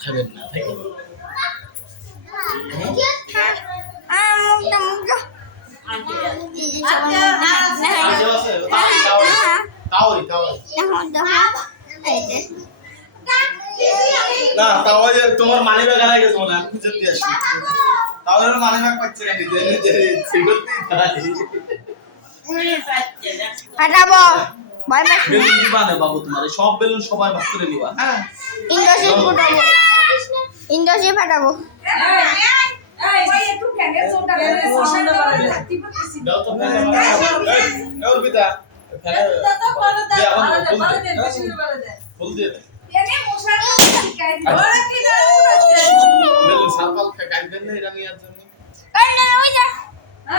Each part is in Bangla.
খাবেন না ভাই না তাও যে তোমার মানি ব্যাগ হারিয়ে গেছে মনে হয় খুঁজে দিয়ে আসি তাহলে মানি ব্যাগ পাচ্ছে না নিজে নিজে ফাটাবো ভাই বেলুন দিবা না বাবু তোমার সব বেলুন সবাই ভাগ করে নিবা হ্যাঁ ইন্ডোসিপ ফাটাবো ইন্ডোসিপ ফাটাবো দাও তো এই অর্পিতা ফুল দিয়ে দে বেলুন সার্কাল কাটবেন না এটা নিয়ে জন্য ওই যা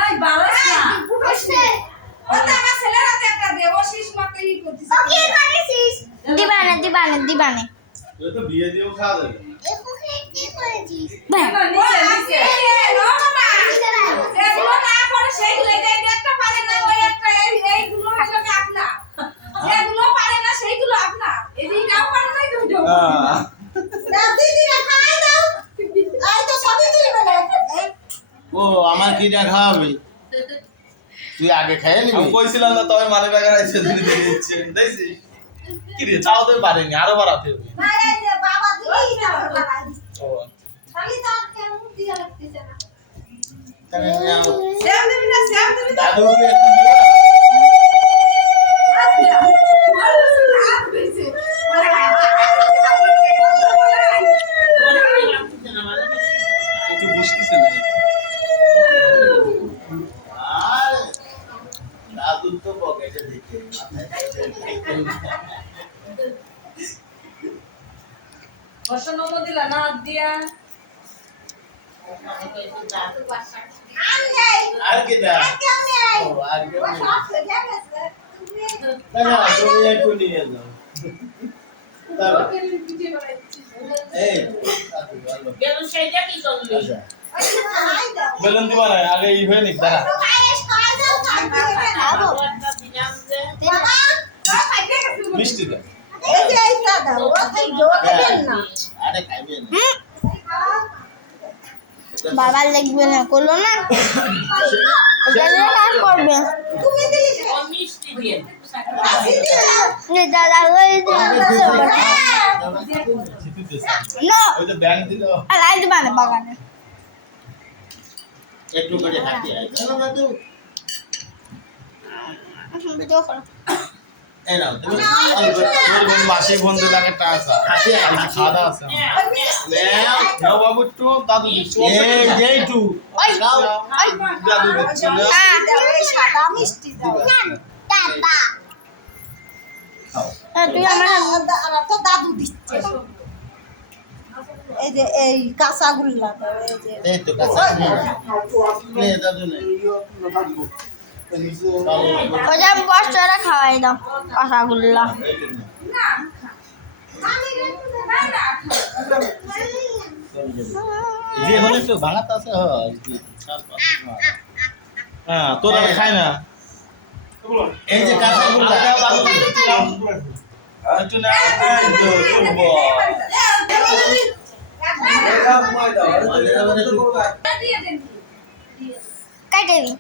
এই বারোস না ফুটছে ওটা আমার ছেলেরা একটা দেবশিস মতই করতেছে কি করেছিস দিবানে তুই তো বিয়ে দিও খাওয়া দেবে একুকে কি করেছিস নিচে নো বাবা যেগুলো না করে সেইগুলো এই একটা পারে না ওই একটা এইগুলো হলো আপনা যেগুলো পারে না সেইগুলো আপনা এদিকেও পারে না দুটো দাও দিদিরা খাই দাও এই তো সবই দিবে না ও আমার কি খাওয়াবে তুই আগে খেয়ে নিবি আমি কইছিলাম না তবে মানি ব্যাগ হারাইছে দিদি দিয়ে দিচ্ছে দেখছিস কি রে চাও তো পারেনি আরো বাড়াতে হবে আরে বাবা দিই না ও খালি তো কেমন দিয়া লাগতেছে না তাহলে নাও। শ্যাম দেবী না শ্যাম দেবী তো দাদুকে একটু দিয়ে একটু বুঝতেছে না আর দাদুর তো পকেটে দিতে মাথায় বর্ষণ দিলা না দিয়া আর কি দা ও আর কি না তুমি একটু নিয়ে যাও দাদা এই দাদু ভালো আচ্ছা বেলুন দিবা না আগে ই হয়ে নিক দাঁড়া মিষ্টি দে আরে খাইবে না বাবার লাগবে না করলো না ওটা কাজ করবে দাদা ওই না ওই তো ব্যাংক দিল লাই দিবানে বাগানে একটু করে হাঁটি আয় চলো দাদু ভিডিও করো এই নাও তুমি তোর বোন মাসি বন্ধু লাগে টাকা হাঁটি আয় খাওয়া দাওয়া আছে নাও বাবু একটু দাদু দিচ্ছি এই যেইটু দাও দাদু দিচ্ছি না সাদা মিষ্টি দাও দাদা তুই আমার আমার তো দাদু দিচ্ছে এই যে এই কাঁচাগুলা দাও এই যে এই তো কাঁচা নে দাদু নে ওটা আমি কষ্ট করে খাওয়াই দাও কাঁচাগুলা না আমি না না যে হলে তো ভাঙাতে আছে হয় হ্যাঁ তোর আর খাই না এই যে কাঁচাগুলো একটু না করবো কাটেবি